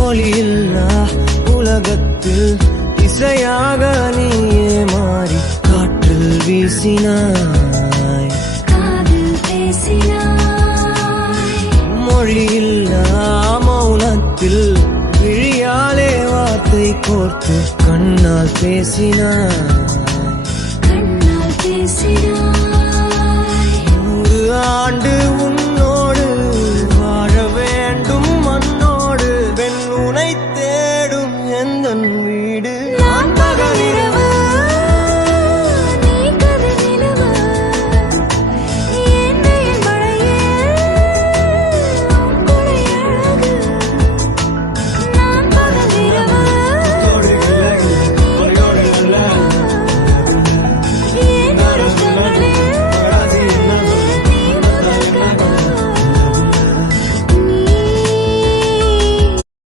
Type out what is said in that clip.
ஒளியில்லா உலகத்தில் இசையாக நீயே மாறி காற்றில் வீசினாய், காதில் பேசினாய். மொழியில்லா மௌனத்தில் விழியாலே வார்த்தை கோர்த்து கண்ணால் பேசினாய், கண்ணால் பேசினாய். 100 ஆண்டு உன்